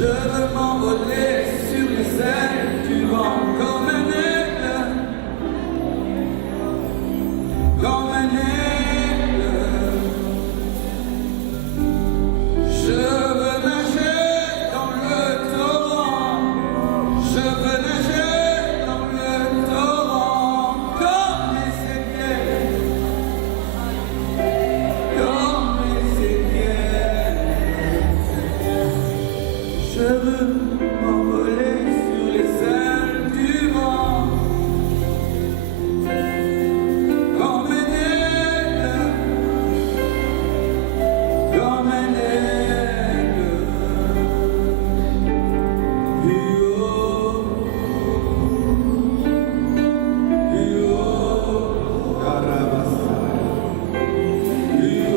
Je veux m'envoler sur les ailes du vent comme un aigle, comme un aigle. Je veux nager dans le torrent, je veux nager dans le torrent comme Ézéchiel, comme Ézéchiel. Je veux m'envoler sur les ailes du vent, comme un aigle, comme un aigle. Plus haut, Carabassa, plus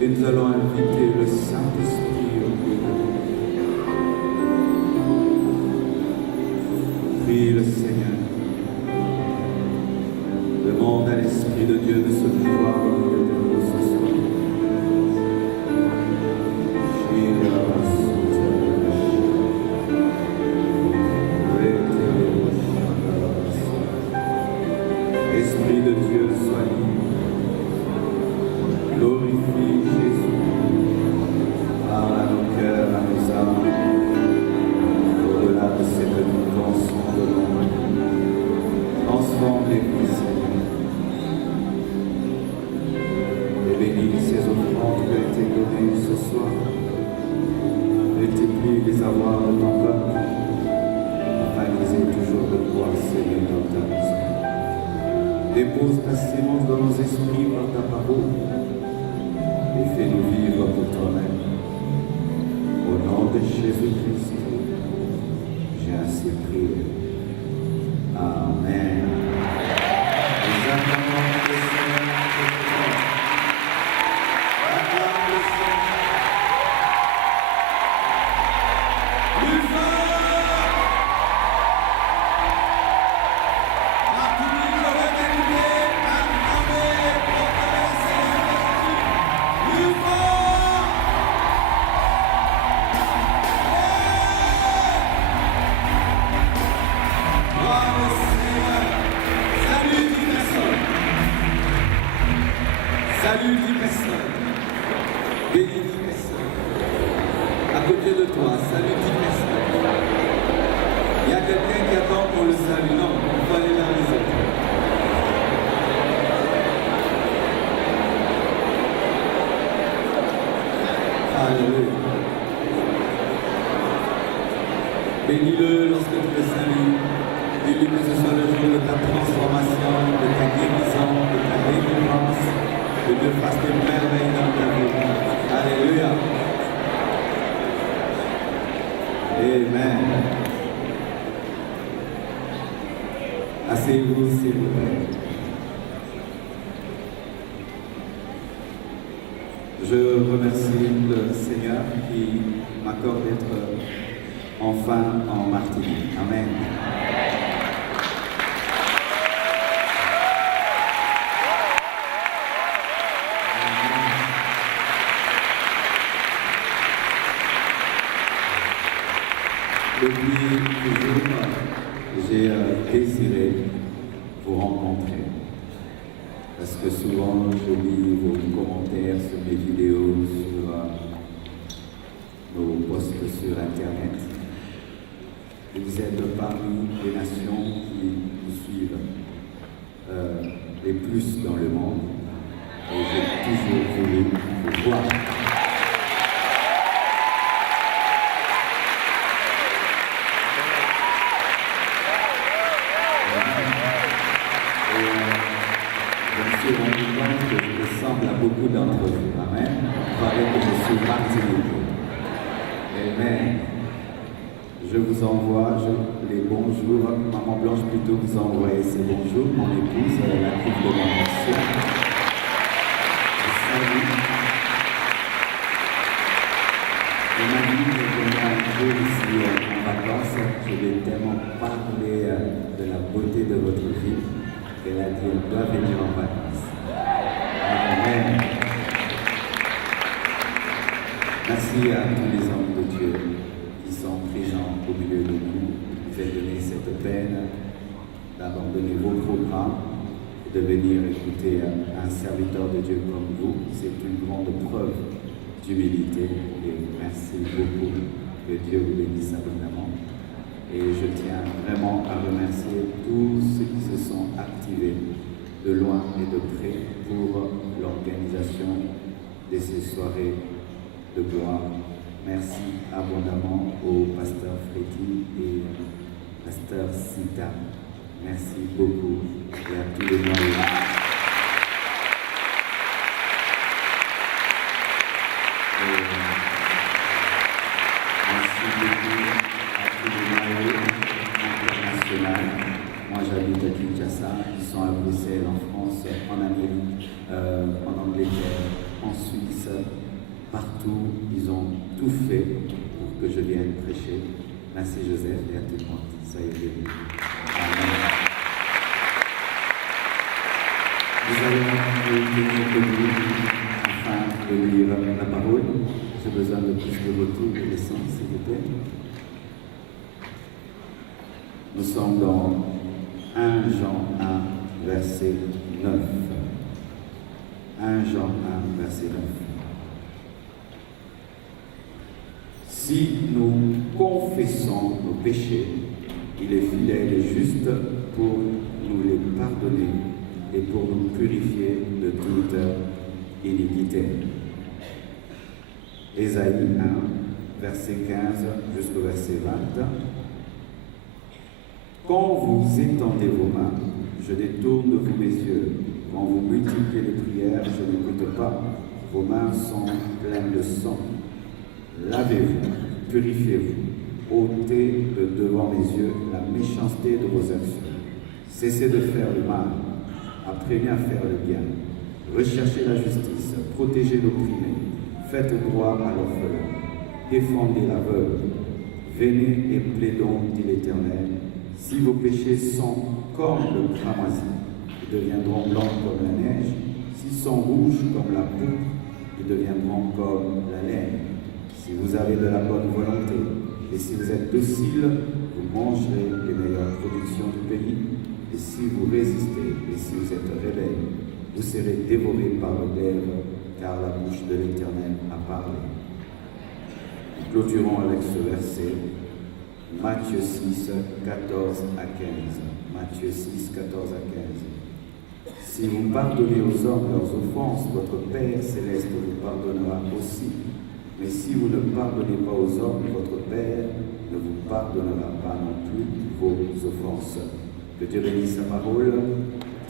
et nous allons inviter le Saint-Esprit au milieu de nous. Prie le Seigneur. Demande à l'Esprit de Dieu de se pouvoir au milieu de nous ce soir. Esprit de Dieu, sois libre. Glorifie Jésus. Parle à nos cœurs, à nos âmes. Au-delà de cette dimension de l'ombre. Transforme l'Église. Et bénis ces offrandes qui ont été données ce soir. Multiplie les avoirs de ton peuple. Afin qu'ils aient toujours de quoi servir dans ta maison. Dépose ta sémence dans nos esprits par ta parole et fais-nous vivre pour toi-même. Au nom de Jésus-Christ, j'ai ainsi prié. Amen. Nous acclamons le Seigneur. Acclame le Seigneur. Plus fort. à côté de toi, salue 10 personnes. Il y a quelqu'un qui attend qu'on le salue. Non, on va aller vers les autres. Alléluia. Bénis-le lorsque tu le salues. Dis-lui que ce soit le jour de ta transformation, de ta guérison, de ta délivrance, que Dieu fasse des merveilles dans ta vie. Alléluia. Amen. Asseyez-vous, s'il vous plaît. Je remercie le Seigneur qui m'accorde d'être enfin en Martinique. Amen. Depuis toujours, j'ai désiré vous rencontrer. Parce que souvent, je lis vos commentaires sur mes vidéos, sur nos posts sur Internet. Vous êtes parmi les nations qui nous suivent les plus dans le monde. Et j'ai toujours voulu vous voir. Je me suis rendu compte que je ressemble à beaucoup d'entre vous. Amen. Vous croyez que je suis martiniquais. Amen. Je vous envoie les bonjours. Maman Blanche plutôt vous envoie ses bonjours. Mon épouse, la coupe de mon ancien. Salut. Et m'a dit que je viens un jour ici en vacances. Je vais tellement parler de la beauté de votre vie. Elle a dit, elle doit venir en vacances. Amen. Merci à tous les hommes de Dieu qui sont présents au milieu de nous. Vous avez donné cette peine d'abandonner vos programmes et de venir écouter un serviteur de Dieu comme vous. C'est une grande preuve d'humilité et merci beaucoup. Que Dieu vous bénisse abondamment. Et je tiens vraiment à remercier tous ceux qui se sont activés de loin et de près pour l'organisation de ces soirées de gloire. Merci abondamment au pasteur Freddy et pasteur Sita. Merci beaucoup et à tous les moyens. Merci beaucoup à tous les moyens internationaux. Moi j'habite à Kinshasa, ils sont à Bruxelles, en France, en Amérique, en Angleterre, en Suisse, partout. Ils ont tout fait pour que je vienne prêcher. Merci Joseph et à tout le monde. Soyez bénis. Amen. Vous allez venir debout afin de lire la parole. J'ai besoin de plus de retour de l'essence, s'il vous plaît. Nous sommes dans 1 Jean 1, verset 9. 1 Jean 1, verset 9. Si nous confessons nos péchés, il est fidèle et juste pour nous les pardonner et pour nous purifier de toute iniquité. Ésaïe 1, verset 15 jusqu'au verset 20. Quand vous étendez vos mains, je détourne de vous mes yeux. Quand vous multipliez les prières, je n'écoute pas. Vos mains sont pleines de sang. Lavez-vous, purifiez-vous, ôtez de devant mes yeux la méchanceté de vos actions. Cessez de faire le mal, apprenez à faire le bien. Recherchez la justice, protégez l'opprimé, faites droit à l'orphelin, défendez la veuve. Venez et plaidons, dit l'Éternel. Si vos péchés sont comme le cramoisi, ils deviendront blancs comme la neige. S'ils sont rouges comme la pourpre, ils deviendront comme la laine. Si vous avez de la bonne volonté et si vous êtes docile, vous mangerez les meilleures productions du pays. Et si vous résistez et si vous êtes rebelles, vous serez dévorés par le glaive, car la bouche de l'Éternel a parlé. clôturons avec ce verset, Matthieu 6, 14 à 15. Matthieu 6, 14 à 15. Si vous pardonnez aux hommes leurs offenses, votre Père céleste vous pardonnera aussi. Mais si vous ne pardonnez pas aux hommes, votre Père ne vous pardonnera pas non plus vos offenses. Que Dieu bénisse sa parole.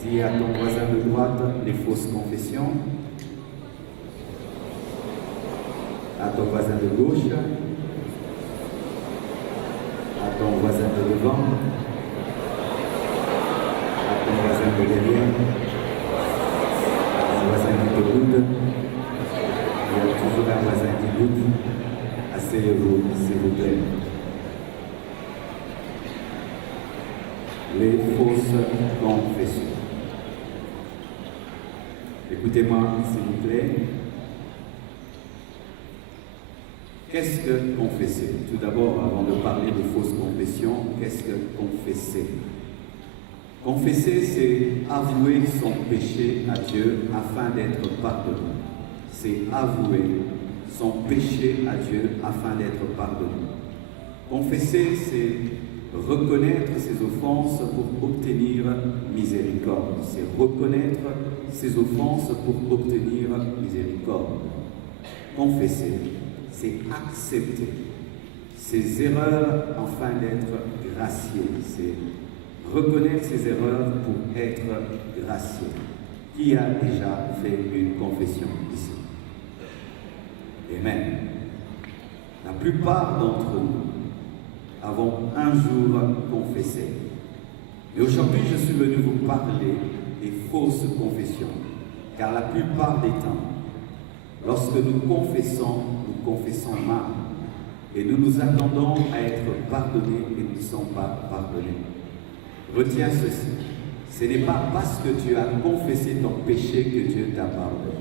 Dis à ton voisin de droite les fausses confessions. À ton voisin de gauche. À ton voisin de devant. À ton voisin de derrière. À ton voisin qui te boude. Il y a toujours un voisin qui boude. Asseyez-vous, s'il vous plaît. Les fausses confessions. Écoutez-moi, s'il vous plaît. Qu'est-ce que confesser? Tout d'abord, avant de parler de fausses confessions, qu'est-ce que confesser? Confesser, c'est avouer son péché à Dieu afin d'être pardonné. C'est avouer son péché à Dieu afin d'être pardonné. Confesser, c'est reconnaître ses offenses pour obtenir miséricorde. C'est reconnaître ses offenses pour obtenir miséricorde. Confesser, c'est accepter ses erreurs afin d'être gracié. C'est reconnaître ses erreurs pour être gracié. Qui a déjà fait une confession ici? Amen. La plupart d'entre nous avons un jour confessé. Et aujourd'hui, je suis venu vous parler des fausses confessions. Car la plupart des temps, lorsque nous confessons mal. Et nous nous attendons à être pardonnés et nous ne sommes pas pardonnés. Retiens ceci. Ce n'est pas parce que tu as confessé ton péché que Dieu t'a pardonné.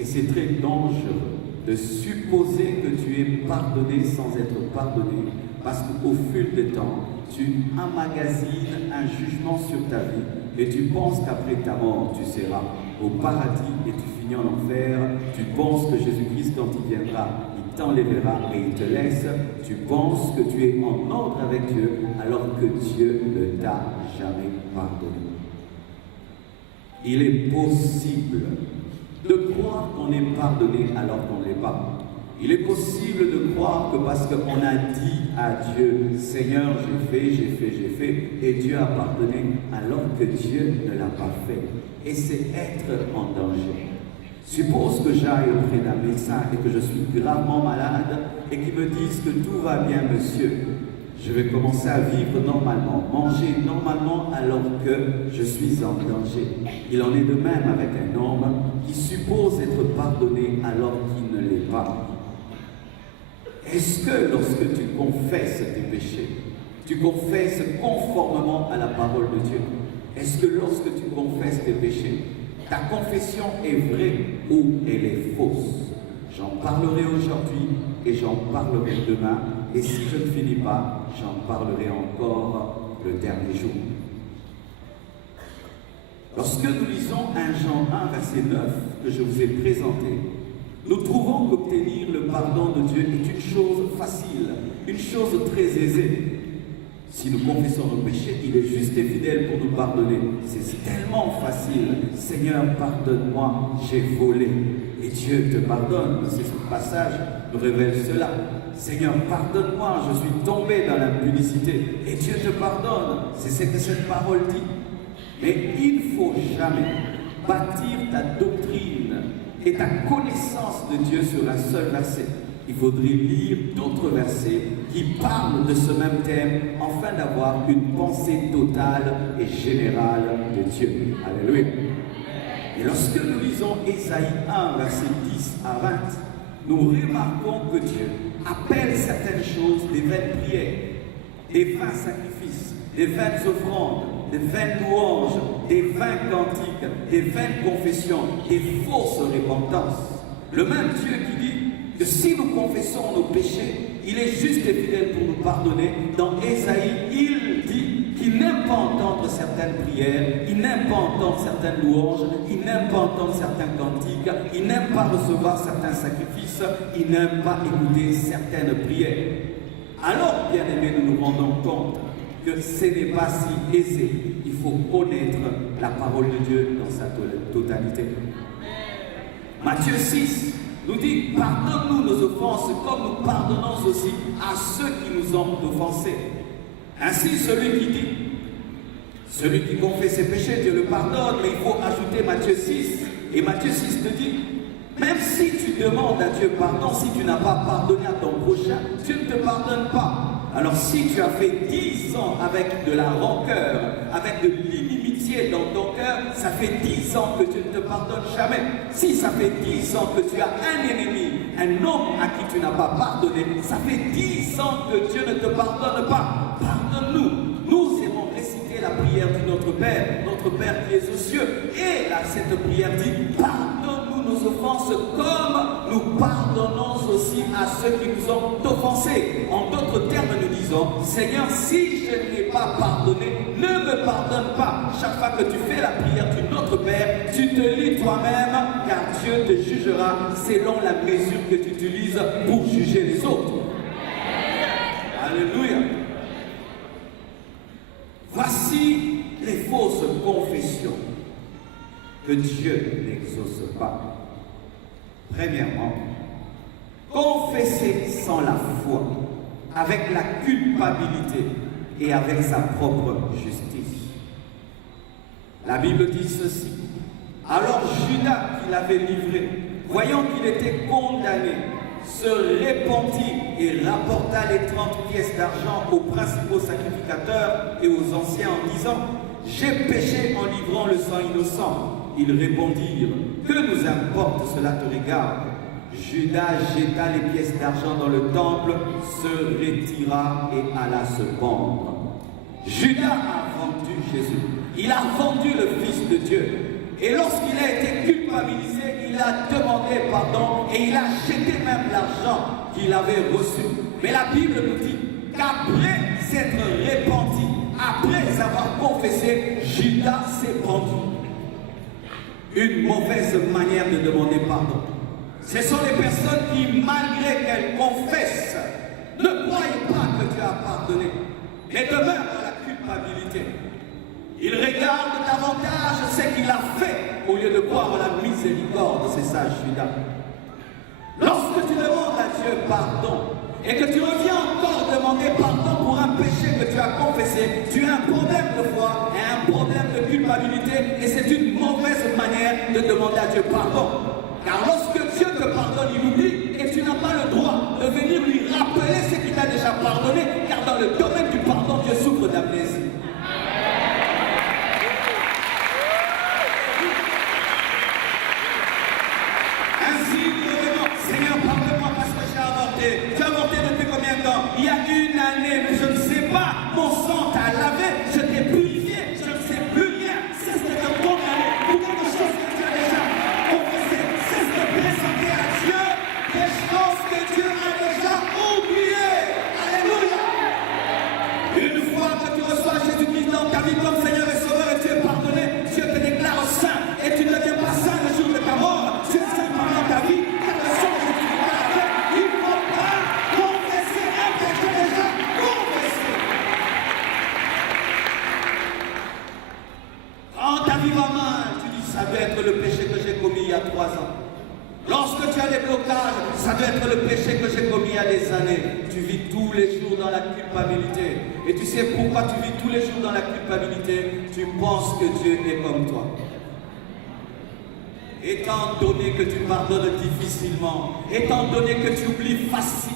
Et c'est très dangereux de supposer que tu es pardonné sans être pardonné, parce qu'au fil du temps, tu emmagasines un jugement sur ta vie et tu penses qu'après ta mort, tu seras au paradis et tu finis en enfer. Tu penses que Jésus-Christ, quand il viendra, il t'enlèvera et il te laisse. Tu penses que tu es en ordre avec Dieu alors que Dieu ne t'a jamais pardonné. Il est possible de croire qu'on est pardonné alors qu'on ne l'est pas. Il est possible de croire que parce qu'on a dit à Dieu, Seigneur, j'ai fait, et Dieu a pardonné, alors que Dieu ne l'a pas fait. Et c'est être en danger. Suppose que j'aille auprès d'un médecin et que je suis gravement malade et qu'il me dise que tout va bien, monsieur. Je vais commencer à vivre normalement, manger normalement alors que je suis en danger. Il en est de même avec un homme qui suppose être pardonné alors qu'il ne l'est pas. Est-ce que lorsque tu confesses tes péchés, tu confesses conformément à la parole de Dieu? Est-ce que lorsque tu confesses tes péchés, ta confession est vraie ou elle est fausse? J'en parlerai aujourd'hui et j'en parlerai demain. Et si je ne finis pas, j'en parlerai encore le dernier jour. Lorsque nous lisons 1 Jean 1, verset 9, que je vous ai présenté, nous trouvons qu'obtenir le pardon de Dieu est une chose facile, une chose très aisée. Si nous confessons nos péchés, il est juste et fidèle pour nous pardonner. C'est tellement facile. Seigneur, pardonne-moi, j'ai volé. Et Dieu te pardonne. Ce passage nous révèle cela. Seigneur, pardonne-moi, je suis tombé dans l'impudicité. Et Dieu te pardonne. C'est ce que cette parole dit. Mais il ne faut jamais bâtir ta doctrine et ta connaissance de Dieu sur un seul verset. Il faudrait lire d'autres versets qui parlent de ce même thème afin d'avoir une pensée totale et générale de Dieu. Alléluia. Et lorsque nous lisons Ésaïe 1, verset 10 à 20, nous remarquons que Dieu appelle certaines choses des vaines prières, des vains sacrifices, des vaines offrandes, des vaines louanges, des vains cantiques, des vaines confessions, des fausses repentances. Le même Dieu qui dit que si nous confessons nos péchés, il est juste et fidèle pour nous pardonner. Dans Ésaïe, il dit qu'il n'aime pas entendre certaines prières, il n'aime pas entendre certaines louanges, il n'aime pas entendre certains cantiques, il n'aime pas recevoir certains sacrifices, il n'aime pas écouter certaines prières. Alors, bien-aimés, nous nous rendons compte que ce n'est pas si aisé. Il faut connaître la parole de Dieu dans sa totalité. Matthieu 6 nous dit, pardonne-nous nos offenses comme nous pardonnons aussi à ceux qui nous ont offensés. Ainsi, celui qui confesse ses péchés, Dieu le pardonne, mais il faut ajouter Matthieu 6. Et Matthieu 6 te dit, même si tu demandes à Dieu pardon, si tu n'as pas pardonné à ton prochain, Dieu ne te pardonne pas. Alors si tu as fait 10 ans avec de la rancœur, avec de l'inimitié dans ton cœur, ça fait 10 ans que Dieu ne te pardonne jamais. Si ça fait 10 ans que tu as un ennemi, un homme à qui tu n'as pas pardonné, ça fait 10 ans que Dieu ne te pardonne pas. Pardonne-nous. Nous aimons réciter la prière de notre Père qui est aux cieux. Et là, cette prière dit, pardonne-nous nos offenses comme nous pardonnons aussi à ceux qui nous ont offensés. En d'autres termes, nous disons, Seigneur, si je ne l'ai pas pardonné, ne me pardonne pas. Chaque fois que tu fais la prière du Notre Père, tu te lis toi-même, car Dieu te jugera selon la mesure que tu utilises pour juger les autres. Alléluia. Voici les fausses confessions que Dieu n'exauce pas. Premièrement, confesser sans la foi, avec la culpabilité et avec sa propre justice. La Bible dit ceci. Alors Judas, qui l'avait livré, voyant qu'il était condamné, se répandit et rapporta les 30 pièces d'argent aux principaux sacrificateurs et aux anciens en disant, « J'ai péché en livrant le sang innocent. » Ils répondirent, « Que nous importe, cela te regarde. » Judas jeta les pièces d'argent dans le temple, se retira et alla se pendre. Judas a vendu Jésus. Il a vendu le Fils de Dieu. Et lorsqu'il a été culpabilisé, il a demandé pardon et il a jeté même l'argent qu'il avait reçu. Mais la Bible nous dit qu'après s'être repenti, après avoir confessé, Judas s'est pendu. Une mauvaise manière de demander pardon. Ce sont les personnes qui, malgré qu'elles confessent, ne croient pas que Dieu a pardonné, mais demeurent dans la culpabilité. Ils regardent davantage ce qu'il a fait au lieu de croire en la miséricorde. C'est ça, Judas. Lorsque tu demandes à Dieu pardon et que tu reviens encore demander pardon pour un péché que tu as confessé, tu as un problème de foi et un problème de culpabilité et c'est une mauvaise manière de demander à Dieu pardon. Car lorsque Dieu te pardonne, il oublie et tu n'as pas le droit de venir lui rappeler ce qu'il t'a déjà pardonné, car dans le domaine du pardon, Dieu souffre d'amnésie. Ainsi, nous revenons, Seigneur, pardonne-moi parce que j'ai avorté. Tu as avorté depuis combien de temps? Il y a une année, mais je ne sais pas. Mon sang t'a lavé, je t'ai purifié, je ne sais plus rien. Cesse de te condamner pour quelque chose que tu as déjà confessé. Cesse de présenter à Dieu des choses que Dieu a déjà oubliées. Alléluia. Une fois que tu reçois Jésus-Christ dans ta vie comme Seigneur et Sauveur et tu es pardonné, Dieu te déclare saint et tu ne deviens pas saint le jour de ta mort. Tu es saint pendant ta vie, car le sang que tu dois faire, il ne faut pas confesser un péché déjà confessé. Quand ta vie va mal, tu dis ça doit être le péché que j'ai commis il y a 3 ans. Lorsque tu as des blocages, ça doit être le péché que j'ai commis il y a des années. Tu vis tous les jours dans la culpabilité. Et tu sais pourquoi tu vis tous les jours dans la culpabilité? Tu penses que Dieu est comme toi. Étant donné que tu pardonnes difficilement, étant donné que tu oublies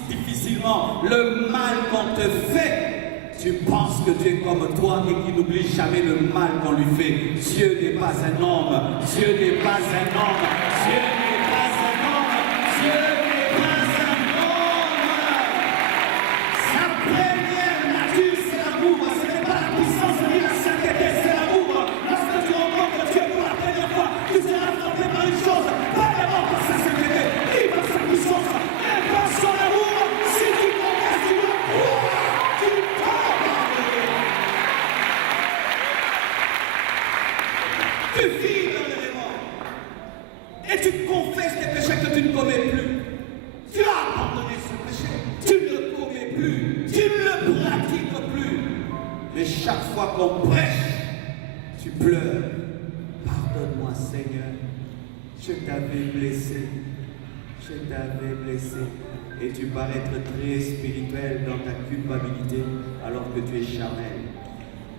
difficilement le mal qu'on te fait, tu penses que Dieu est comme toi et qu'il n'oublie jamais le mal qu'on lui fait. Dieu n'est pas un homme. Dieu n'est pas un homme. Dieu n'est pas un homme. Dieu n'est pas un homme. Sa première nature, c'est l'amour. Ce n'est pas la puissance ni la sainteté, c'est l'amour. Lorsque tu rencontres Dieu pour la première fois, tu seras frappé par une chose. Pas d'abord par sa sainteté, ni par sa puissance, mais pratique plus. Mais chaque fois qu'on prêche, tu pleures. Pardonne-moi, Seigneur. Je t'avais blessé. Je t'avais blessé. Et tu parais être très spirituel dans ta culpabilité alors que tu es charnel.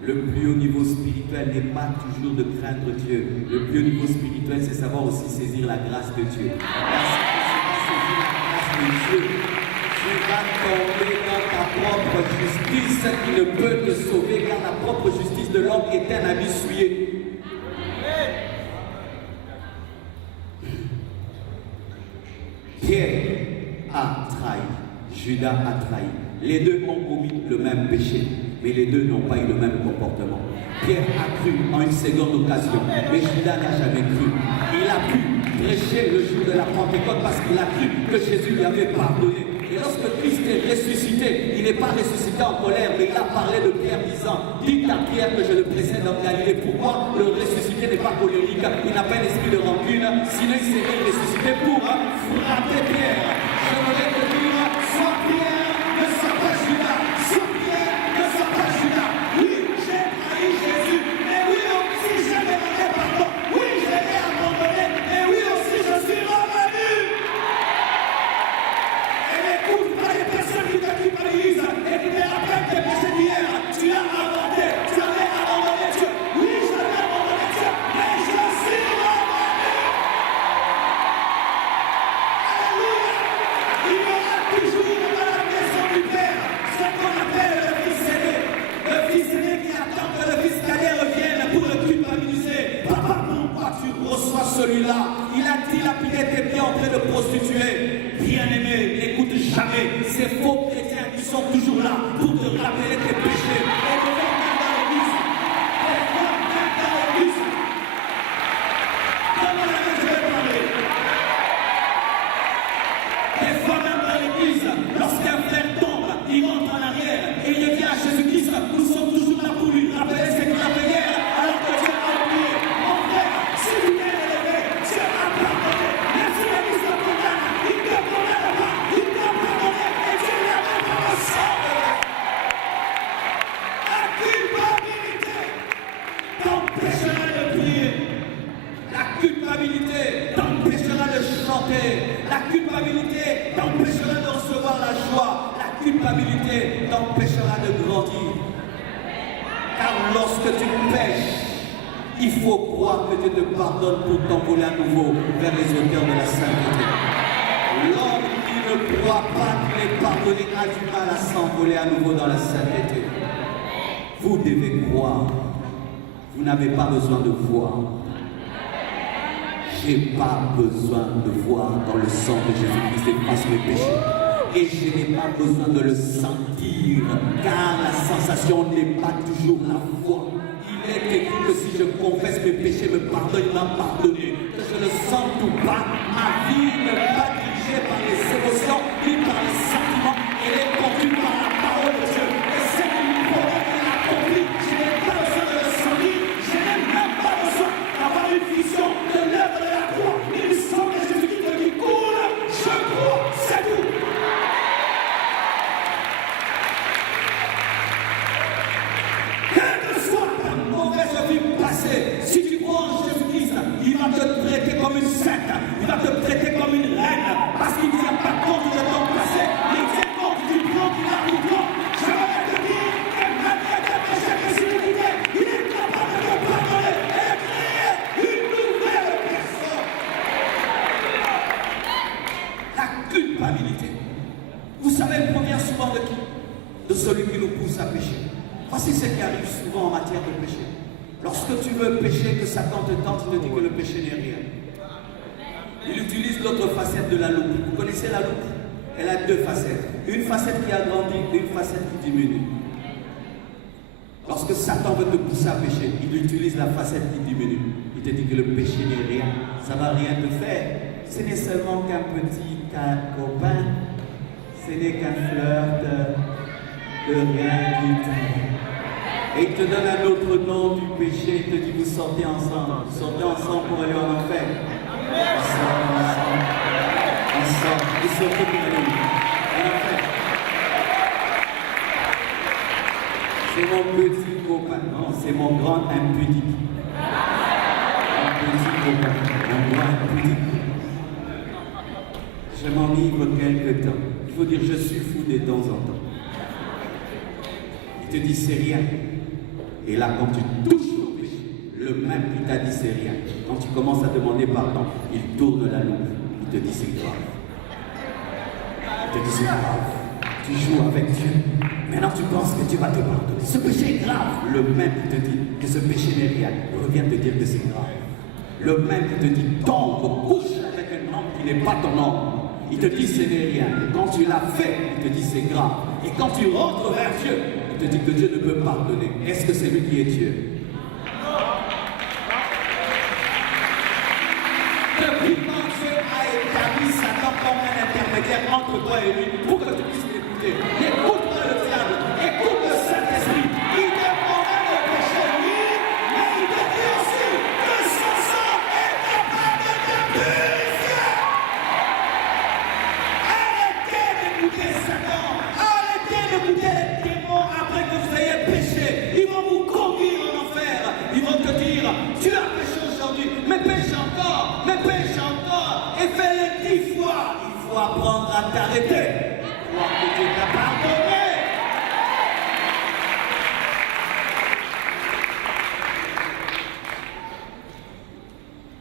Le plus haut niveau spirituel n'est pas toujours de craindre Dieu. Le plus haut niveau spirituel, c'est savoir aussi saisir la grâce de Dieu. Parce que tu vas saisir la grâce de Dieu, tu vas tomber dans ta propre justice qui ne peut te sauver, car la propre justice de l'homme est un habit souillé. Pierre a trahi, Judas a trahi. Les deux ont commis le même péché, mais les deux n'ont pas eu le même comportement. Pierre a cru en une seconde occasion, mais Judas n'a jamais cru. Il a pu prêcher le jour de la Pentecôte parce qu'il a cru que Jésus lui avait pardonné. Et lorsque Christ est ressuscité, il n'est pas ressuscité en colère, mais il a parlé de Pierre disant, dites à Pierre que je le précède en Galilée. Pourquoi le ressuscité n'est pas colérique? Il n'a pas un esprit de rancune, sinon il serait ressuscité pour frapper Pierre. Je voulais te dire, sois Pierre, ne sois pas Judas. Sois Pierre, ne sois pas Judas. Oui, j'ai trahi Jésus, mais oui aussi j'ai demandé pardon. Oui, je l'ai abandonné, mais oui aussi je suis revenu. Et n'écoute pas les personnes qui te culpabilisent et qui te rappellent tes péchés d'hier. Tu as inventé, tu avais abandonné Dieu. Oui, je l'ai abandonné Dieu, mais je suis revenu. Alléluia. Il y aura toujours dans la maison du Père ce qu'on appelle le fils aîné. Le fils aîné qui attend que le fils cadet revienne pour le culpabiliser. Papa, pourquoi tu reçois celui-là? Il a dilapidé tes biens en train de prostituer. Bien-aimé, n'écoute jamais ces faux chrétiens qui sont toujours là pour te rappeler tes péchés. Et te faire même dans l'église. Et faire même dans l'église. Comment est-ce que je vais parler? Des fois même dans l'église, lorsqu'un frère tombe, il rentre en arrière et il vient à Jésus-Christ. Nous sommes toujours là pour lui rappeler ce qu'il a fait hier, alors que Dieu a oublié. Mon frère, si tu t'es élevé, Dieu a pardonné. Même si l'église te condamne, il ne te condamne pas. Il t'a pardonné et Dieu l'a même pas le sang. La culpabilité t'empêchera de prier. La culpabilité t'empêchera de chanter. La culpabilité t'empêchera de recevoir la joie. La culpabilité t'empêchera de grandir. Car lorsque tu pêches, il faut croire que Dieu te pardonne pour t'envoler à nouveau vers les hauteurs de la sainteté. L'homme qui ne croit pas qu'il est pardonné a du mal à s'envoler à nouveau dans la sainteté. Vous devez croire. Vous n'avez pas besoin de voir. Je n'ai pas besoin de voir dans le sang de Jésus-Christ efface mes péchés. Et je n'ai pas besoin de le sentir, car la sensation n'est pas toujours la foi. Il est écrit que si je confesse mes péchés, me pardonne, il m'a pardonné. Que je ne sente tout pas, ma vie n'est pas dirigée par les émotions, ni par les sentiments, elle est conduite par la parole de Dieu. Et c'est une parole qu'elle a accomplie. Je n'ai pas besoin de le sentir, je n'ai même pas besoin d'avoir une vision de l'œuvre de la croix. Il semble que Jésus-Christ qui coule, je crois, c'est tout. Si tu crois en Jésus-Christ, il va te traiter comme une sainte, il va te traiter comme une reine, parce qu'il ne tient pas compte de ton passé, il tient compte du plan qu'il a pour toi. Je vais te dire que malgré tes péchés précipités, il est capable de te pardonner et de créer une nouvelle personne. La culpabilité. Vous savez, elle provient souvent de qui? De celui qui nous pousse à pécher. Voici ce qui arrive souvent en matière de péché. Lorsque tu veux pécher, que Satan te tente, il te dit que le péché n'est rien. Il utilise l'autre facette de la loupe. Vous connaissez la loupe? Elle a deux facettes. Une facette qui agrandit et une facette qui diminue. Lorsque Satan veut te pousser à pécher, il utilise la facette qui diminue. Il te dit que le péché n'est rien. Ça ne va rien te faire. Ce n'est seulement qu'un petit copain. Ce n'est qu'un flirt de rien du tout. Et il te donne un autre nom du péché, il te dit vous sortez ensemble. Vous sortez ensemble pour aller en enfer. Ensemble. Vous sortez pour aller en enfer. C'est mon petit copain, non, c'est mon grand impudique. Mon petit copain, mon grand impudique. Je m'enivre quelque temps. Il faut dire je suis fou de temps en temps. Il te dit c'est rien. Et là, quand tu touches au péché, le même qui t'a dit c'est rien. Quand tu commences à demander pardon, il tourne la loupe. Il te dit c'est grave. Il te dit c'est grave. Tu joues avec Dieu. Maintenant tu penses que tu vas te pardonner. Ce péché est grave. Le même qui te dit que ce péché n'est rien revient te dire que c'est grave. Le même qui te dit tombe, couche avec un homme qui n'est pas ton homme. Il te dit ce n'est rien. Quand tu l'as fait, il te dit c'est grave. Et quand tu rentres vers Dieu, il te dit que Dieu ne peut pardonner. Est-ce que c'est lui qui est Dieu? Depuis quand Dieu a établi Satan comme un intermédiaire entre toi et lui pour que tu puisses l'écouter? Écoute le diable, écoute le Saint-Esprit. Il te condamne au péché, oui, mais il te dit aussi que son sang est capable de te purifier. Arrêtez d'écouter Satan, arrêtez d'écouter les démons après que vous ayez péché. Ils vont vous conduire en enfer. Ils vont te dire, tu as péché aujourd'hui, mais pêche encore, et fais-le 10 fois. Il faut apprendre à t'arrêter. Croire que Dieu t'a pardonné.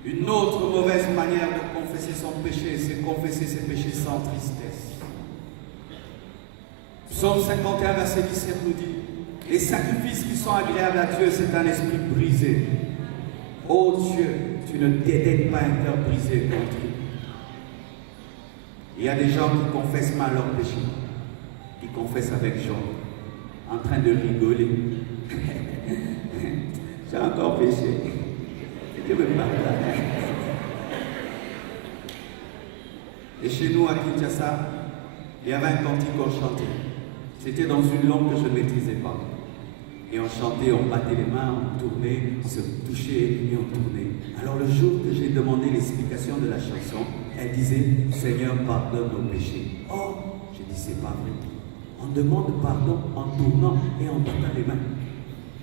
Une autre mauvaise manière de confesser son péché, c'est confesser ses péchés sans tristesse. Psaume 51, verset 17 nous dit, les sacrifices qui sont agréables à Dieu, c'est un esprit brisé. Ô Dieu, tu ne dédaignes pas un cœur brisé contre lui. Il y a des gens qui confessent mal leurs péchés, qui confessent avec joie, en train de rigoler. J'ai encore péché. Dieu me pardonne. Et chez nous à Kinshasa, il y avait un cantique qu'on chantait. C'était dans une langue que je ne maîtrisais pas. Et on chantait, on battait les mains, on tournait, on se touchait et on tournait. Alors le jour que j'ai demandé l'explication de la chanson, elle disait « Seigneur, pardonne nos péchés ». Oh, j'ai dit « C'est pas vrai ». On demande pardon en tournant et en battant les mains.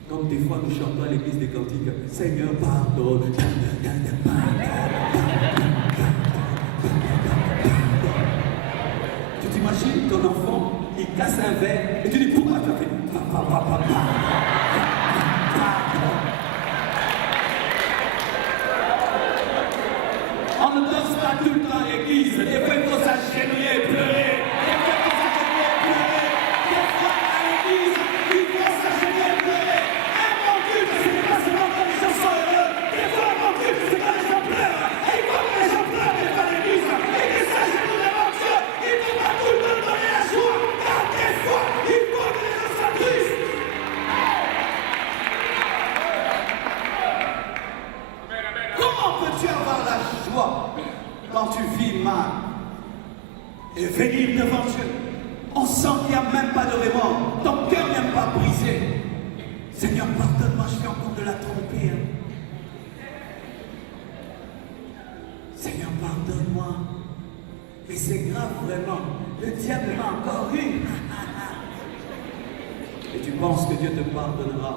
Comme des fois nous chantons à l'église des cantiques « Seigneur, pardonne ». Tu t'imagines ton enfant, il casse un verre et tu dis « Pourquoi tu as fait ?» On ne danse pas tout le temps à l'église, des fois il faut s'agenouiller et pleurer. Des fois il faut s'agenouiller et pleurer. Des fois à l'église, il faut s'agenouiller et pleurer. Un bon culte, ce n'est pas seulement quand les gens sont heureux. Des fois un bon culte, c'est quand les gens pleurent. Et il faut que les gens pleurent devant l'église. Et qu'ils s'agenouillent devant Dieu. Il ne faut pas tout le temps donner la joie. Car des fois, il faut que les gens soient tristes. Comment peux-tu avoir la joie quand tu vis mal et venir devant Dieu? On sent qu'il n'y a même pas de remords. Ton cœur n'est pas brisé. Seigneur, pardonne-moi, je fais encore de la tromper. Seigneur, pardonne-moi. Mais c'est grave vraiment. Le diable m'a encore eu. Et tu penses que Dieu te pardonnera.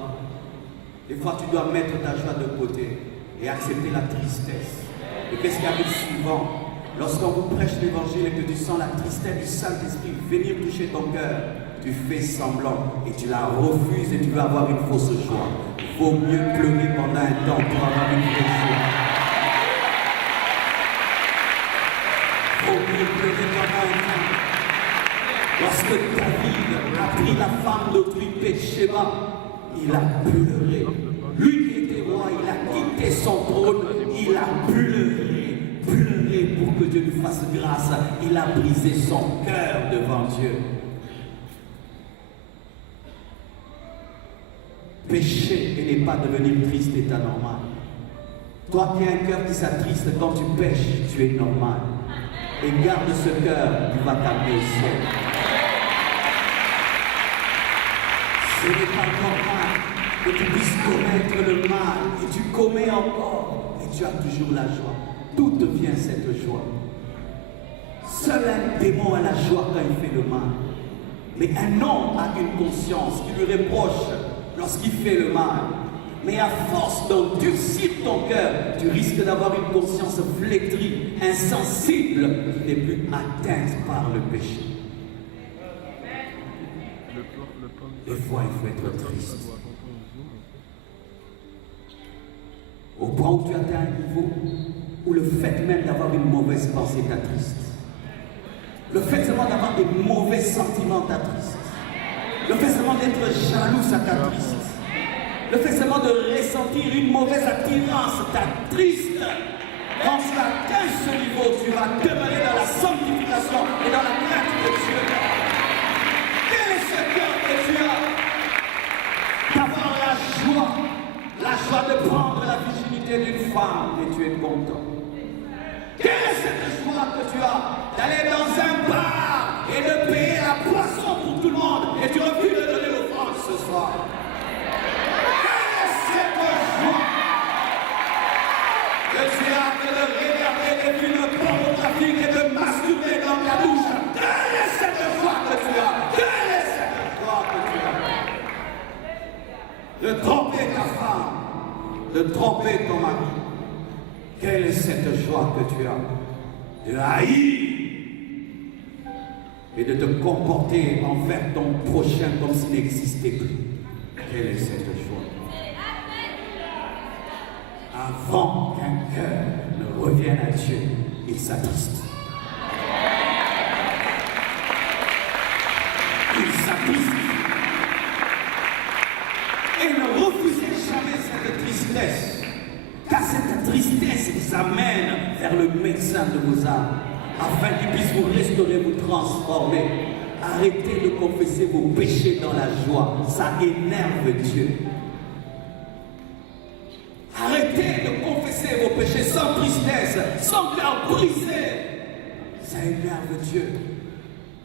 Des fois, tu dois mettre ta joie de côté et accepter la tristesse. Et qu'est-ce qui arrive souvent? Lorsqu'on vous prêche l'évangile et que tu sens la tristesse du Saint-Esprit venir toucher ton cœur, tu fais semblant et tu la refuses et tu veux avoir une fausse joie. Il vaut mieux pleurer pendant un temps pour avoir une vraie joie. Il vaut mieux pleurer pendant un temps. Lorsque David a pris la femme d'autrui Bathsheba, il a pleuré. Lui qui était roi, il a quitté son trône, il a pleuré pour que Dieu lui fasse grâce. Il a brisé son cœur devant Dieu. Pécher et n'est pas devenir triste est anormal. Toi qui as un cœur qui s'attriste quand tu pêches, tu es normal. Et garde ce cœur, tu vas t'amener au ciel. Ce n'est pas normal que tu puisses commettre le mal et tu commets encore et tu as toujours la joie. D'où te vient cette joie? Seul un démon a la joie quand il fait le mal. Mais un homme a une conscience qui lui reproche lorsqu'il fait le mal. Mais à force d'endurcir ton cœur, tu risques d'avoir une conscience flétrie, insensible, qui n'est plus atteinte par le péché. Des fois, il faut être triste. Au point où tu atteins un niveau où le fait même d'avoir une mauvaise pensée t'attriste. Le fait seulement d'avoir des mauvais sentiments t'attriste. Le fait seulement d'être jaloux, ça t'attriste. Le fait seulement de ressentir une mauvaise attirance t'attriste. Quand tu atteins ce niveau, tu vas demeurer dans la sanctification et dans la crainte de Dieu. Quel est ce cœur que tu as? D'avoir la joie de prendre la virginité d'une femme et tu es content. Quelle est cette joie que tu as d'aller dans un bar et de payer la boisson pour tout le monde et tu refuses de donner l'offrande ce soir? Quelle est cette joie que tu as que de regarder des films pornographiques et de masturber dans ta douche? Quelle est cette joie que tu as? Quelle est cette joie que tu as? De tromper ta femme, de tromper ton mari. Quelle est cette joie que tu as? De haïr et de te comporter envers ton prochain comme s'il n'existait plus. Quelle est cette joie? Avant qu'un cœur ne revienne à Dieu, il s'attriste. Il s'attriste. Et ne refusez jamais cette tristesse. Car cette tristesse vous amène vers le médecin de vos âmes, afin qu'il puisse vous restaurer, vous transformer. Arrêtez de confesser vos péchés dans la joie, ça énerve Dieu. Arrêtez de confesser vos péchés sans tristesse, sans cœur brisé, ça énerve Dieu.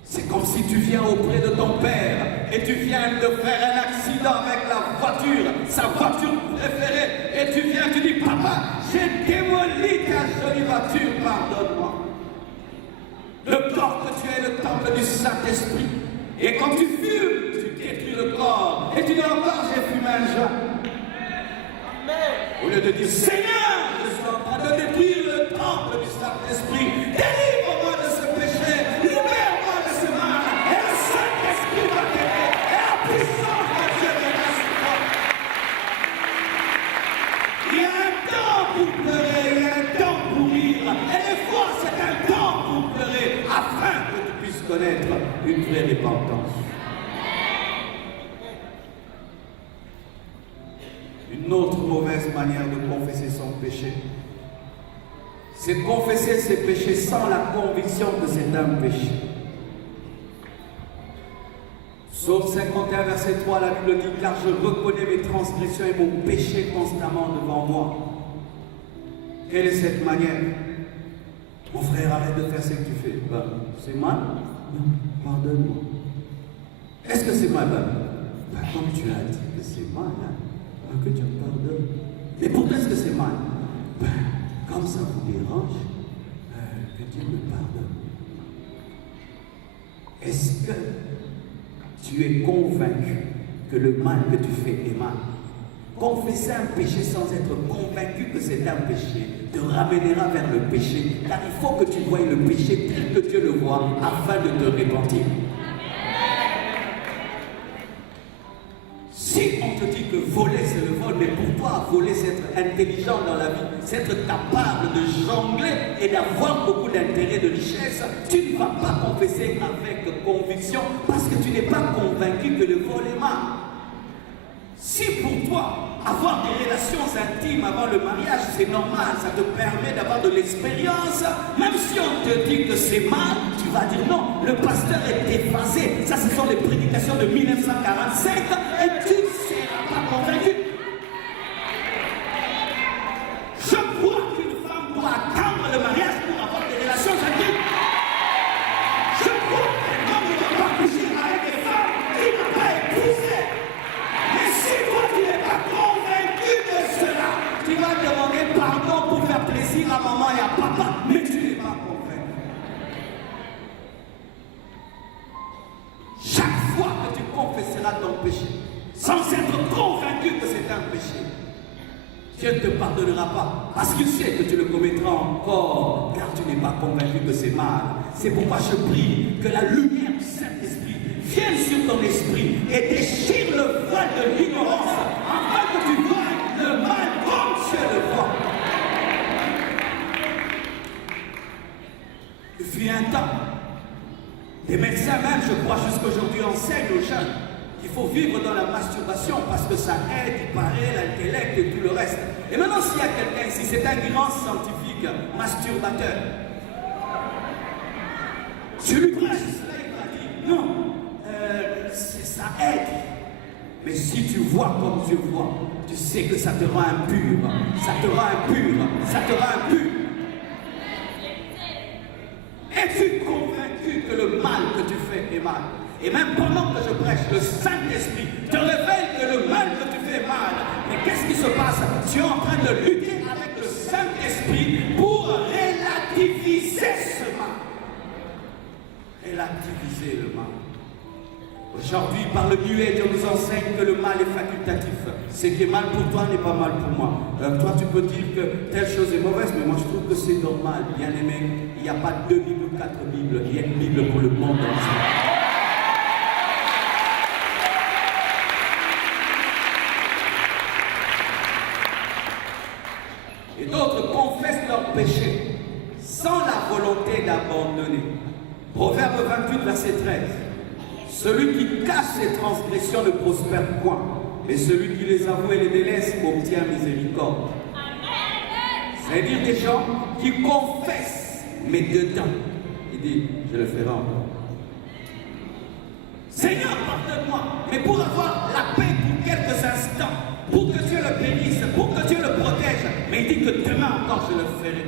C'est comme si tu viens auprès de ton père et tu viens de faire un accident avec la voiture, sa voiture préférée, et tu viens, tu dis, papa, j'ai démoli ta jolie voiture, pardonne-moi. Le corps que tu es le temple du Saint-Esprit. Et quand tu fumes, tu détruis le corps. Et tu dis encore, j'ai fumé un joint. Au lieu de dire, Seigneur, je suis en train de détruire le temple du Saint-Esprit. Délivre-moi de ce péché. Libère-moi de ce mal. Et le Saint-Esprit va t'aider. Et la puissance de Dieu viendra sur toi. Il y a un temps pour pleurer. Il y a un temps pour rire. Et des fois, c'est un temps pour pleurer. Afin que tu puisses connaître une vraie repentance. Une autre mauvaise manière de confesser son péché, c'est confesser ses péchés sans la conviction que c'est un péché. Psaume 51, verset 3, la Bible dit, car je reconnais mes transgressions et mon péché constamment devant moi. Quelle est cette manière? Mon frère, arrête de faire ce que tu fais. Ben, c'est mal? Non, pardonne-moi. Est-ce que c'est mal? Ben, comme tu as dit que c'est mal, hein? Que Dieu me pardonne. Mais pourquoi est-ce que c'est mal? Ben, comme ça vous dérange, que Dieu me pardonne. Est-ce que tu es convaincu que le mal que tu fais est mal? Confesser un péché sans être convaincu que c'est un péché te ramènera vers le péché, car il faut que tu voies le péché tel que Dieu le voit afin de te repentir. Si on te dit que voler c'est le vol, mais pour toi voler c'est être intelligent dans la vie, c'est être capable de jongler et d'avoir beaucoup d'intérêt, de richesse, tu ne vas pas confesser avec conviction parce que tu n'es pas convaincu que le vol est mal. Si pour toi, avoir des relations intimes avant le mariage, c'est normal, ça te permet d'avoir de l'expérience, même si on te dit que c'est mal, tu vas dire non, le pasteur est déphasé. Ça, ce sont les prédications de 1945 et tu ne seras pas convaincu. Je crois qu'une femme doit attendre le mariage pour avoir des relations intimes. Je crois qu'un homme ne doit pas coucher avec des femmes qu'il n'a pas épousées. Mais si toi tu n'es pas convaincu de cela, tu vas demander pardon pour faire plaisir à maman et à papa, mais tu n'es pas convaincu. Chaque fois que tu confesseras ton péché, sans être convaincu que c'est un péché, Dieu ne te pardonnera pas parce qu'il sait que tu le commettras encore car tu n'es pas convaincu que c'est mal. C'est pourquoi je prie que la lumière du Saint-Esprit vienne sur ton esprit et déchire le voile de l'ignorance afin que tu vois le mal comme Dieu le voit. Il fut un temps, des médecins même, je crois, jusqu'aujourd'hui enseignent aux jeunes qu'il faut vivre dans la masturbation parce que ça aide, il paraît, l'intellect et tout le reste. Et maintenant, s'il y a quelqu'un ici, c'est un grand scientifique, masturbateur, je lui prêche cela, il m'a dit, non, ça aide. Mais si tu vois comme Dieu voit, tu sais que ça te rend impur, ça te rend impur, ça te rend impur. Es-tu convaincu que le mal que tu fais est mal? Et même pendant que je prêche, le Saint-Esprit te révèle que le mal que tu fais est mal. Mais qu'est-ce qui se passe? Tu es en train de lutter avec le Saint-Esprit pour relativiser ce mal. Relativiser le mal. Aujourd'hui, par le muet, Dieu nous enseigne que le mal est facultatif. Ce qui est mal pour toi n'est pas mal pour moi. Toi, tu peux dire que telle chose est mauvaise, mais moi, je trouve que c'est normal. Bien aimé, il n'y a pas 2 Bibles ou 4 Bibles. Il y a une Bible pour le monde entier. Et d'autres confessent leurs péchés sans la volonté d'abandonner. Proverbe 28, verset 13. Celui qui cache ses transgressions ne prospère point, mais celui qui les avoue et les délaisse obtient miséricorde. C'est-à-dire des gens qui confessent, mais dedans, il dit, je le ferai encore. Seigneur, pardonne-moi, mais pour avoir la paix pour quelques instants, pour que Dieu le bénisse, pour que Dieu le protège, mais il dit que demain encore je le ferai.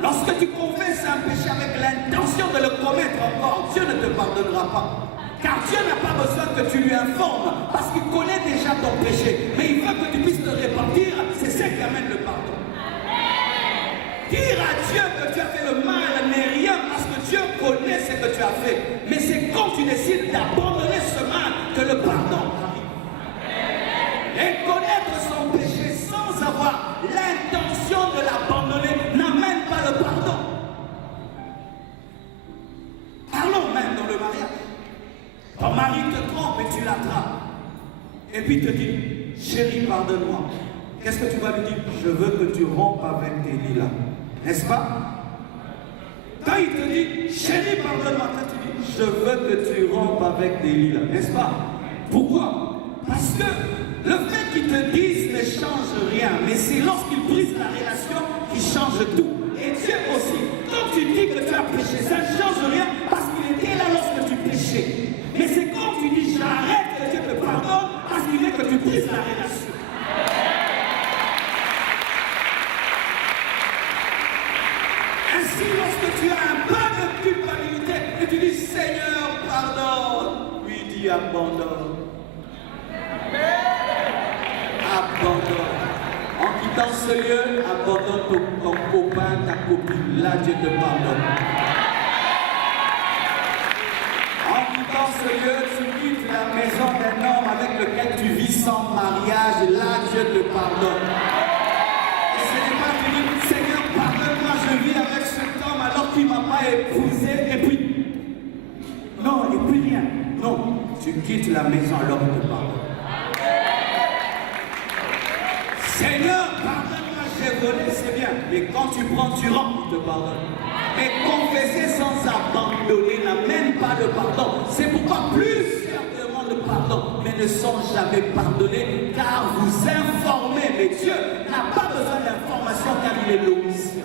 Lorsque tu confesses un péché avec l'intention de le commettre encore, Dieu ne te pardonnera pas. Car Dieu n'a pas besoin que tu lui informes, parce qu'il connaît déjà ton péché. Mais il veut que tu puisses te repentir, c'est ça qui amène le pardon. Dire à Dieu que tu as fait le mal n'est rien, parce que Dieu connaît ce que tu as fait. Mais c'est quand tu décides d'abandonner ce mal que le pardon arrive. Et connaître son péché sans avoir l'intention de l'abandonner n'amène pas le pardon. Parlons même dans le mariage. Ton mari te trompe et tu l'attrapes. Et puis il te dit, chérie, pardonne-moi. Qu'est-ce que tu vas lui dire? Je veux que tu rompes avec tes lilas. N'est-ce pas? Quand il te dit, chérie, pardonne-moi, quand tu dis, je veux que tu rompes avec tes lilas. N'est-ce pas? Pourquoi? Parce que le fait qu'il te dise ne change rien. Mais c'est lorsqu'il brise la relation qu'il change tout. Et Dieu aussi. Quand tu dis que tu as péché, ça ne change rien parce qu'il était là lorsque tu péchais. Mais c'est quand tu dis j'arrête que Dieu te pardonne parce qu'il est que tu brises la relation. Ainsi, lorsque tu as un peu de culpabilité et tu dis Seigneur, pardonne, lui dis abandonne. Abandonne. En quittant ce lieu, abandonne ton copain, ta copine. Là, Dieu te pardonne. Dans ce lieu, tu quittes la maison d'un homme avec lequel tu vis sans mariage, là Dieu te pardonne. Et ce n'est pas que tu dis, Seigneur, pardonne-moi, je vis avec cet homme alors qu'il ne m'a pas épousé, et puis, non, et puis rien. Non, tu quittes la maison alors qu'il te pardonne. Seigneur, pardonne-moi, j'ai volé, c'est bien, mais quand tu prends, tu rends, il te pardonne. Mais confesser sans abandonner n'amène pas le pardon. C'est pourquoi plusieurs demandent le pardon, mais ne sont jamais pardonnés, car vous informez. Mais Dieu n'a pas besoin d'information, car il est l'omniscient.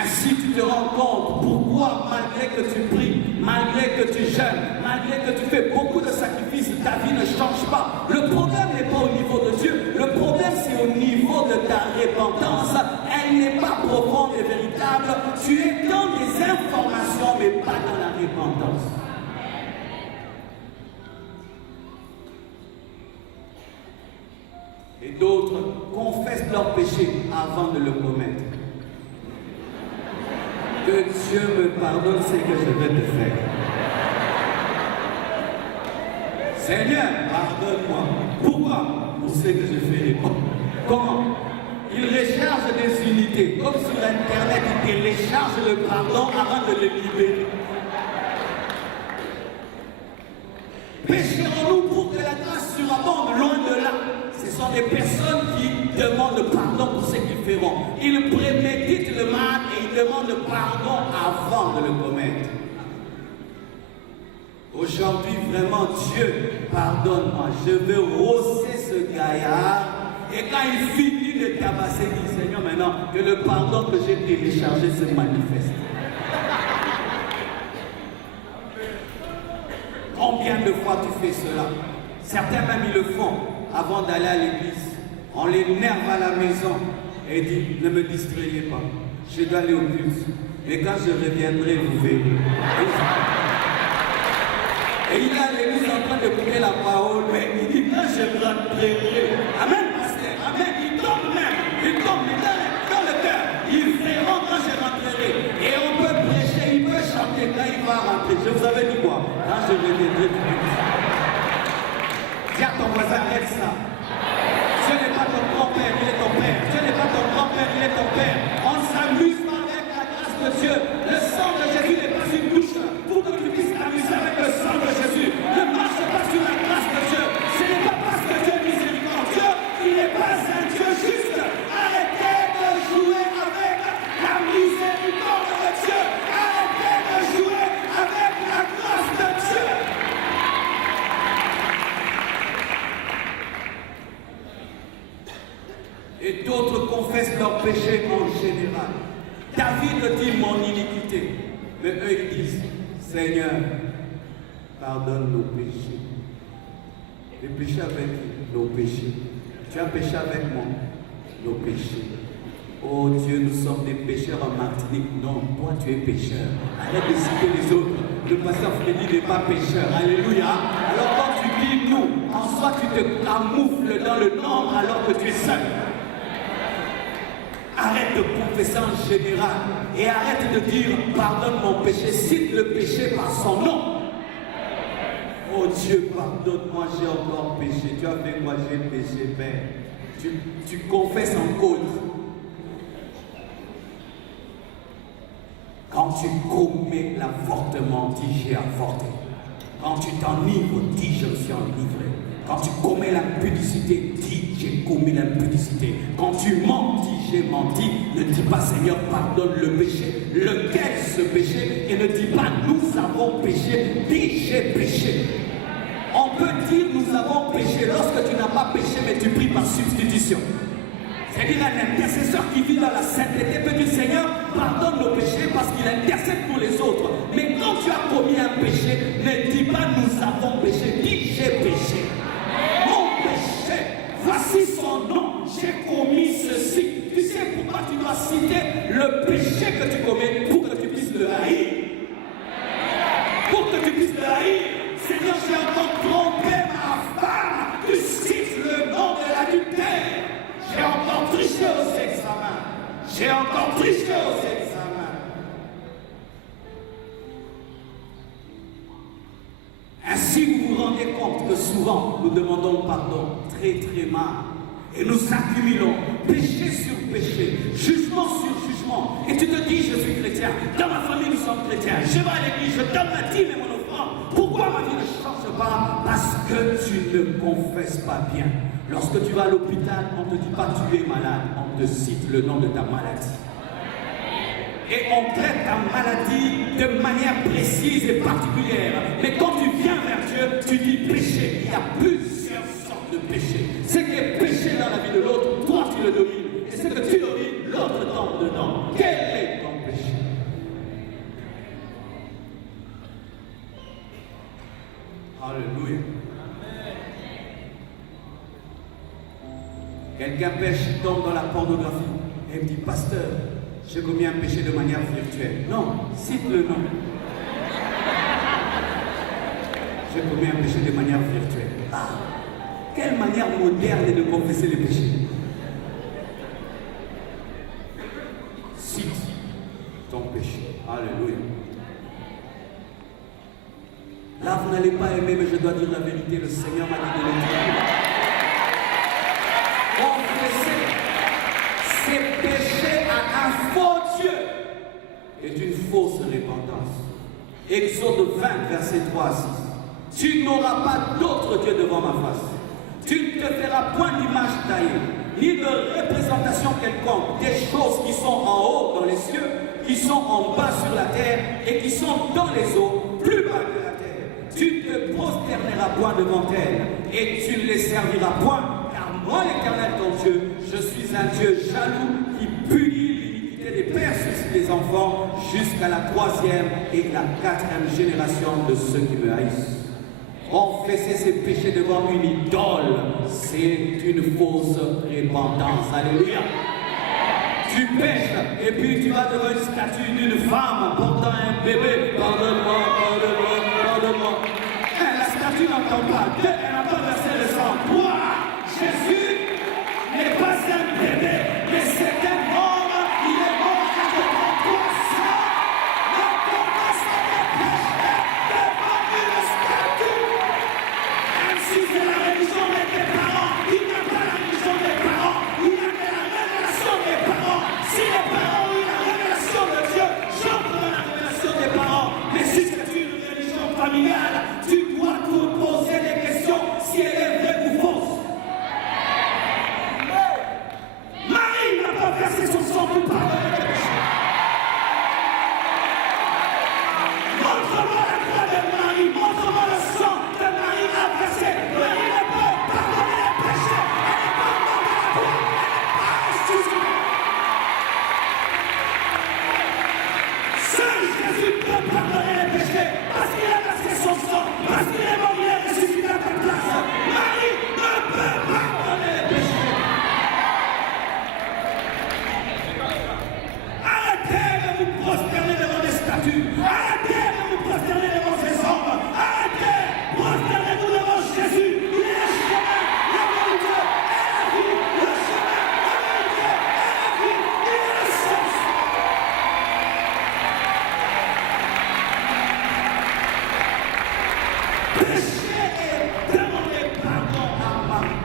Ainsi, tu te rends compte pourquoi, malgré que tu pries, malgré que tu jeûnes, malgré que tu fais beaucoup de sacrifices, ta vie ne change pas. Le problème n'est pas au niveau de Dieu, le problème c'est au niveau de ta repentance. Elle n'est pas profonde et véritable. Tu es dans des informations, mais pas dans la repentance. Et d'autres confessent leur péché avant de le commettre. Que Dieu me pardonne ce que je vais te faire. Seigneur, pardonne-moi. Pourquoi? Pour ce que je fais. Comment? Il recharge des unités. Comme sur Internet, il télécharge le pardon avant de le libérer. Pécherons-nous pour que la grâce surabonde? Loin de là. Ce sont des personnes qui demandent pardon pour ce qu'ils feront. Ils préméditent le mal et ils demandent pardon avant de le commettre. Aujourd'hui, vraiment, Dieu, pardonne-moi. Je veux rosser ce gaillard. Et quand il finit de tabasser, il dit, Seigneur, maintenant, que le pardon que j'ai téléchargé se manifeste. Combien de fois tu fais cela? Certains même ils le font avant d'aller à l'église. On l'énerve à la maison et dit, ne me distrayez pas. Je dois aller au culte. Mais quand je reviendrai, vous verrez. Et il est à l'église en train de couper la parole, mais il dit, quand je rentrerai. Amen, pasteur, amen. Il tombe dans le cœur. Il verra quand je rentrerai. Et on peut prêcher, il peut chanter quand il va rentrer. Je vous avais dit quoi? Quand je reviendrai du culte. Dis à ton voisin, arrête ça. Ce n'est pas ton grand-père, il est ton père. Ce n'est pas ton grand-père, il est ton père. On ne s'amuse pas avec la grâce de Dieu. Le sang de Jésus n'est pas une bouche pour que tu puisses t'amuser avec le sang de Jésus. Ne marche pas sur la grâce de Dieu. Ce n'est pas parce que Dieu est miséricordieux, il n'est pas un Dieu juste. Arrêtez de jouer avec la miséricorde de Dieu. Arrêtez de jouer avec la grâce de Dieu. Et d'autres confessent leurs péchés en général. David dit mon iniquité. Mais eux ils disent, Seigneur, pardonne nos péchés. Les péchés avec nos péchés. Tu as péché avec moi, nos péchés. Oh Dieu, nous sommes des pécheurs en Martinique. Non, toi tu es pécheur. Arrête de citer les autres. Le pasteur Freddy n'est pas pécheur. Alléluia. Alors quand tu dis nous, en soi tu te camoufles dans le nombre alors que tu es seul. Arrête de confesser en général et arrête de dire pardonne mon péché, cite le péché par son nom. Oh Dieu, pardonne-moi, j'ai encore péché. Tu as fait quoi? J'ai péché, Père. Tu confesses en cause. Quand tu commets l'avortement, dis j'ai avorté. Quand tu t'enivres, dis je me suis enivré. Quand tu commets l'impudicité, dis j'ai commis l'impudicité. Quand tu mens, dis j'ai menti. Ne dis pas Seigneur pardonne le péché. Lequel ce péché? Et ne dis pas nous avons péché. Dis j'ai péché. On peut dire nous avons péché lorsque tu n'as pas péché mais tu pries par substitution. C'est-à-dire un intercesseur qui vit dans la sainteté peut dire Seigneur pardonne nos péchés parce qu'il intercède pour les autres. Mais quand tu as commis un péché, ne dis pas nous avons péché. Dis j'ai péché. Mon péché, voici son nom, j'ai commis ceci. Tu sais pourquoi tu dois citer le péché que tu commets pour que tu puisses le haïr. Pour que tu puisses le haïr. Seigneur, j'ai encore trompé ma femme. Tu cites le nom de l'adultère. J'ai encore triché aux examens. J'ai encore triché aux examens. Ainsi, vous vous rendez compte que souvent, nous demandons pardon très très mal. Et nous accumulons péché sur péché, jugement sur jugement. Et tu te dis, je suis chrétien. Dans ma famille, nous sommes chrétiens. Je vais à l'église, je donne ma dîme et mon offrande. Pourquoi ma vie ne change pas? Parce que tu ne confesses pas bien. Lorsque tu vas à l'hôpital, on ne te dit pas tu es malade. On te cite le nom de ta maladie. Et on traite ta maladie de manière précise et particulière. Mais quand tu viens vers Dieu, tu dis péché. Il y a plusieurs sortes de péchés. Ce qui est péché dans la vie de l'autre, toi tu le domines. Et ce que tu domines, l'autre tombe dedans. Quel est ton péché? Alléluia. Quelqu'un pêche, tombe dans la pornographie. Et me dit, pasteur, j'ai commis un péché de manière virtuelle. Non, cite le nom. J'ai commis un péché de manière virtuelle. Ah, quelle manière moderne de confesser les péchés. Cite ton péché. Alléluia. Là, vous n'allez pas aimer, mais je dois dire la vérité. Le Seigneur m'a dit de le dire. Confesser ses péchés à un faux Dieu est une fausse repentance. Exode 20, verset 3 à 6. Tu n'auras pas d'autre Dieu devant ma face. Tu ne te feras point d'image taillée, ni de représentation quelconque des choses qui sont en haut dans les cieux, qui sont en bas sur la terre et qui sont dans les eaux, plus bas que la terre. Tu ne te prosterneras point devant elles et tu ne les serviras point, car moi, l'Éternel ton Dieu, je suis un Dieu jaloux qui punit l'iniquité des pères sur les enfants jusqu'à la 3e et la 4e génération de ceux qui me haïssent. Confesser ses péchés devant une idole, c'est une fausse repentance. Alléluia. Tu pêches et puis tu vas devant une statue d'une femme portant un bébé. Pardonne-moi, pardonne-moi, pardonne-moi. La statue n'entend pas. Elle n'entend verser le sang. Toi, Jésus n'est pas un bébé, mais c'est un homme. Il est mort à toi sang. Ne confesse pas tes péchés devant une statue. Même si c'est la religion de tes parents, il n'y a pas la religion des parents. Il y a que la révélation des parents. Si les parents ont eu la révélation de Dieu, j'entre dans la révélation des parents. Mais si c'est une religion familiale, tu dois te poser des questions si elle est vraie ou fausse. Marie n'a pas versé son sang pour pardonner les péchés. Montre-moi la croix de Marie, montre-moi le sang que Marie a versé. Marie ne peut pardonner les péchés. Elle n'est pas morte à la croix, elle n'est pas ressuscitée. Seul Jésus peut pardonner les péchés parce qu'il a versé son sang, parce qu'il est mort, il est ressuscité à ta place. Marie ne peut pardonner les péchés. Arrêtez de vous prosterner devant des statues. Arrêtez de vous prosterner devant ces hommes. Arrêtez. Prosternez-vous devant Jésus. Il est le chemin, la vérité et la vie. Le chemin, la vérité et la vie. Il est le sens. Pécher et demander pardon à Marie,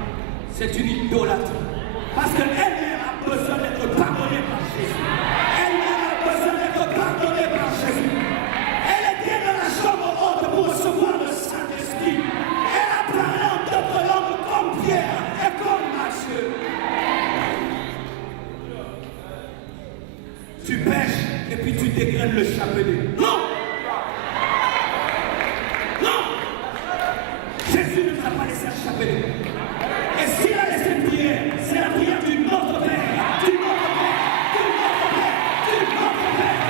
c'est une idolâtrie. Parce qu'elle-même a besoin d'être pardonnée par Jésus. Elle-même a besoin d'être pardonnée par Jésus. Elle était dans la chambre haute pour recevoir le Saint-Esprit. Elle a parlé en d'autres langues comme Pierre et comme Matthieu. Tu pêches et puis tu dégraines le chapelet. Non! Non! Jésus ne nous a pas laissé un chapelet. Et s'il a laissé une prière, c'est la prière du Notre Père, du Notre Père, du Notre Père, du Notre Père.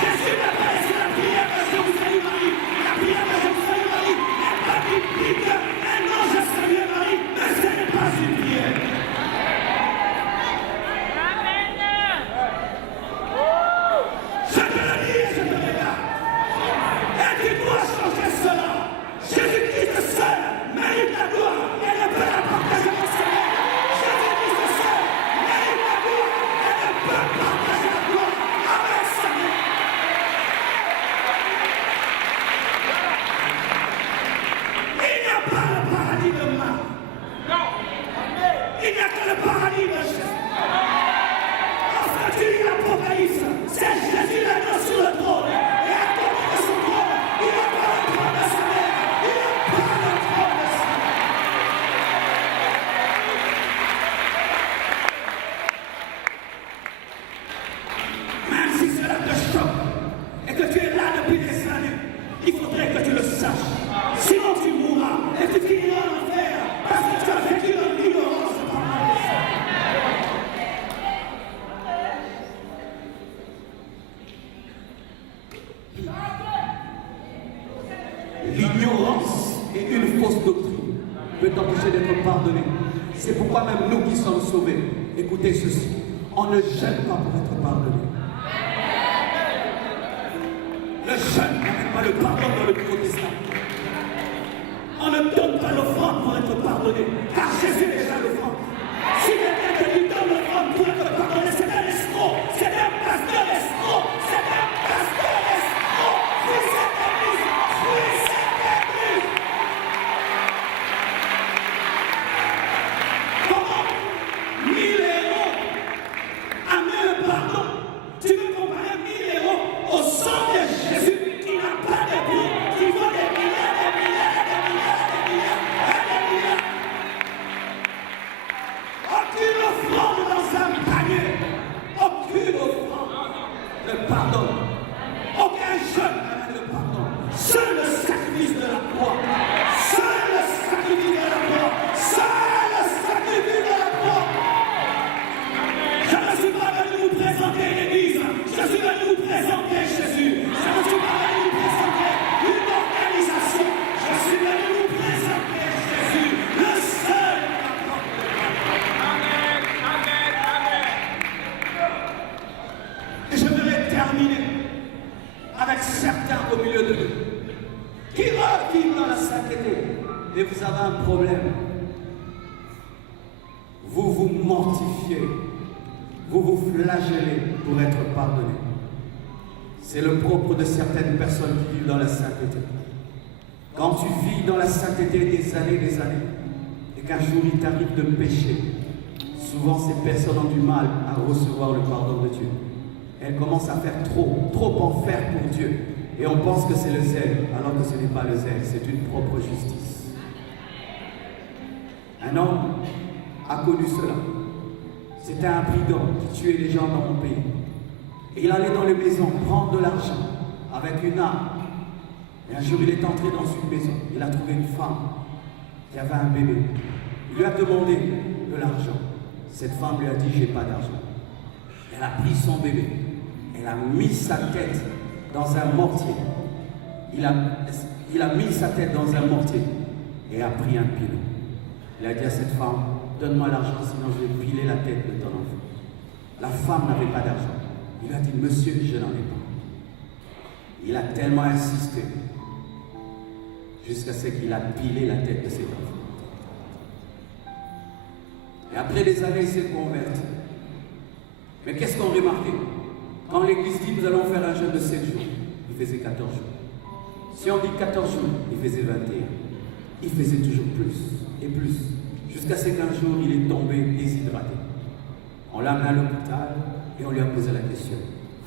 Jésus n'a pas laissé la prière de Je vous salue Marie. La prière de Je vous salue Marie n'est pas biblique. Un ange a salué Marie, mais ce n'est pas une prière. Je te le dis et je te regarde. Et tu dois changer cela. Jésus-Christ seul mérite la gloire et ne peut la partager au Seigneur. Jésus-Christ seul mérite la gloire et ne peut partager la gloire avec Seigneur. Il n'y a pas le paradis de Marie. Il n'y a que le paradis de Jésus. Lorsque tu lis l'Apocalypse, c'est Jésus l'agneau sur le trône. Et à côté de son trône, il n'y a pas le trône de sa mère. Il n'y a pas le trône de sa mère. Même si cela te choque et que tu es là depuis des années, il faudrait que tu le saches. Sinon tu mourras et tu finiras en enfer parce que tu as vécu dans l'ignorance pendant des années. L'ignorance et une fausse doctrine peut t'empêcher d'être pardonné. C'est pourquoi même nous qui sommes sauvés, écoutez ceci, on ne jeûne pas pour être pardonné. Le jeûne n'amène pas le pardon dans le Nouveau Testament. On ne donne pas l'offrande pour être pardonné, car Jésus est déjà l'offrande. Si quelqu'un te dit donne l'offrande pour être pardonné, c'est un escroc, c'est un pasteur escroc, c'est un pasteur escroc. Fuis cette église, fuis cette église. au milieu de nous, qui vivent dans la sainteté, et vous avez un problème. Vous vous mortifiez, vous vous flagellez pour être pardonné. C'est le propre de certaines personnes qui vivent dans la sainteté. Quand tu vis dans la sainteté des années, et qu'un jour il t'arrive de pécher, souvent ces personnes ont du mal à recevoir le pardon de Dieu. Elles commencent à faire trop en faire pour Dieu. Et on pense que c'est le zèle, alors que ce n'est pas le zèle, c'est une propre justice. Un homme a connu cela. C'était un brigand qui tuait les gens dans mon pays. Et il allait dans les maisons prendre de l'argent avec une arme. Et un jour, il est entré dans une maison. Il a trouvé une femme qui avait un bébé. Il lui a demandé de l'argent. Cette femme lui a dit, j'ai pas d'argent. Elle a pris son bébé. Elle a mis sa tête dans un mortier. Il a mis sa tête dans un mortier et a pris un pilon. Il a dit à cette femme, donne-moi l'argent, sinon je vais piler la tête de ton enfant. La femme n'avait pas d'argent. Il lui a dit, monsieur, je n'en ai pas. Il a tellement insisté jusqu'à ce qu'il a pilé la tête de cet enfant. Et après des années, il s'est converti. Mais qu'est-ce qu'on remarquait? Quand l'église dit, nous allons faire un jeûne de 7 jours, il faisait 14 jours. Si on dit 14 jours, il faisait 21. Il faisait toujours plus et plus. Jusqu'à ce qu'un jour, il est tombé déshydraté. On l'a amené à l'hôpital et on lui a posé la question.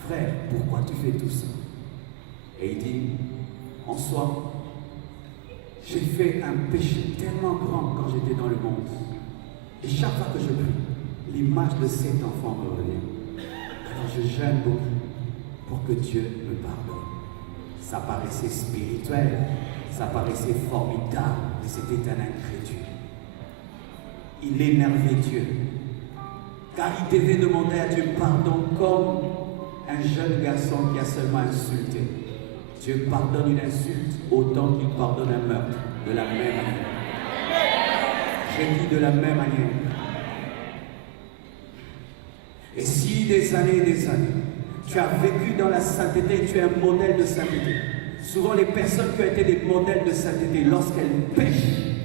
Frère, pourquoi tu fais tout ça? Et il dit, en soi, j'ai fait un péché tellement grand quand j'étais dans le monde. Et chaque fois que je prie, l'image de cet enfant me revient. Alors je jeûne beaucoup pour que Dieu me pardonne. Ça paraissait spirituel, ça paraissait formidable, mais c'était un incrédule. Il énervait Dieu, car il devait demander à Dieu pardon comme un jeune garçon qui a seulement insulté. Dieu pardonne une insulte autant qu'il pardonne un meurtre, de la même manière. J'ai dit de la même manière. Et si des années, tu as vécu dans la sainteté, tu es un modèle de sainteté. Souvent les personnes qui ont été des modèles de sainteté, lorsqu'elles pêchent,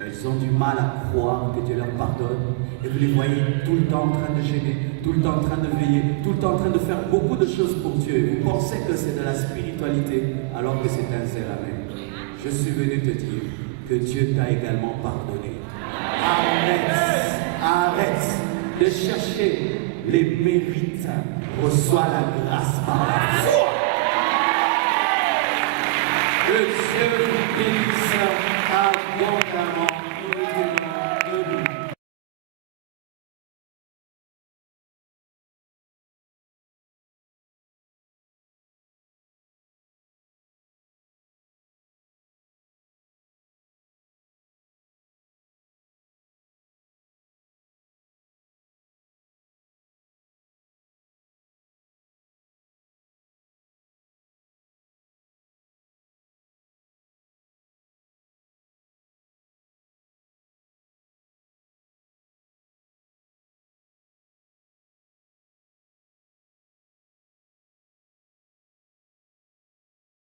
elles ont du mal à croire que Dieu leur pardonne. Et vous les voyez tout le temps en train de gêner, tout le temps en train de veiller, tout le temps en train de faire beaucoup de choses pour Dieu. Et vous pensez que c'est de la spiritualité, alors que c'est un zèle amen. Je suis venu te dire que Dieu t'a également pardonné. Arrête de chercher les mérites. Reçois la grâce par la foi. Que Dieu vous bénisse abondamment.